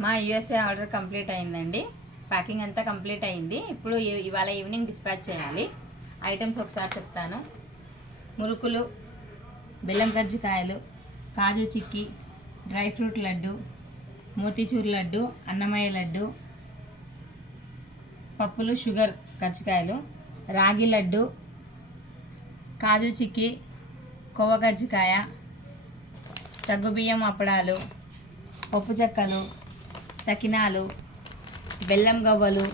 మా USA order complete అయిందండి. Packing అంతా కంప్లీట్ అయింది. ఇప్పుడు ఇవాళ ఈవినింగ్ డిస్పాచ్ చేయాలి. ఐటమ్స్ ఒకసారి చెప్తాను. మురుకులు, బెల్లం కజ్జికాయలు, కాజు చిక్కీ, డ్రై ఫ్రూట్ లడ్డు, మోతీచూర్ లడ్డు, అన్నమయ్య లడ్డు, పప్పులు షుగర్ కజ్జికాయలు, రాగి లడ్డు, కాజు చిక్కీ, కొవ్వ కజ్జికాయ, సగ్గుబియ్యం అప్పడాలు, పప్పు చెక్కలు, సకినాలు, బెల్లం గవ్వలు,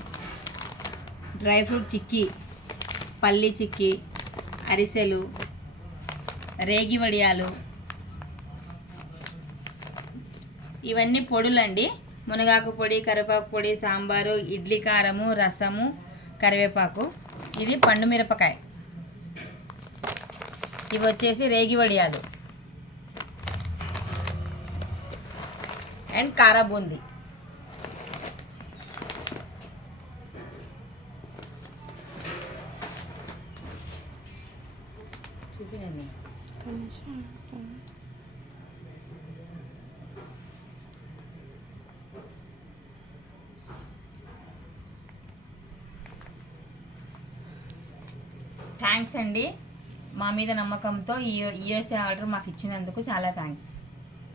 డ్రై ఫ్రూట్ చిక్కీ, పల్లి చిక్కీ, అరిసెలు, రేగి వడియాలు, ఇవన్నీ పొడులండి. మునగాకు పొడి, కరివేపాకు పొడి, సాంబారు, ఇడ్లీ కారము, రసము, కరివేపాకు. ఇది పండు మిరపకాయ. ఇవి వచ్చేసి రేగి వడియాలు అండ్ కారా బూందీ. చూపినండి. థ్యాంక్స్ అండి. మా మీద నమ్మకంతో ఈ యూఎస్ఏ ఆర్డర్ మాకు ఇచ్చినందుకు చాలా థ్యాంక్స్.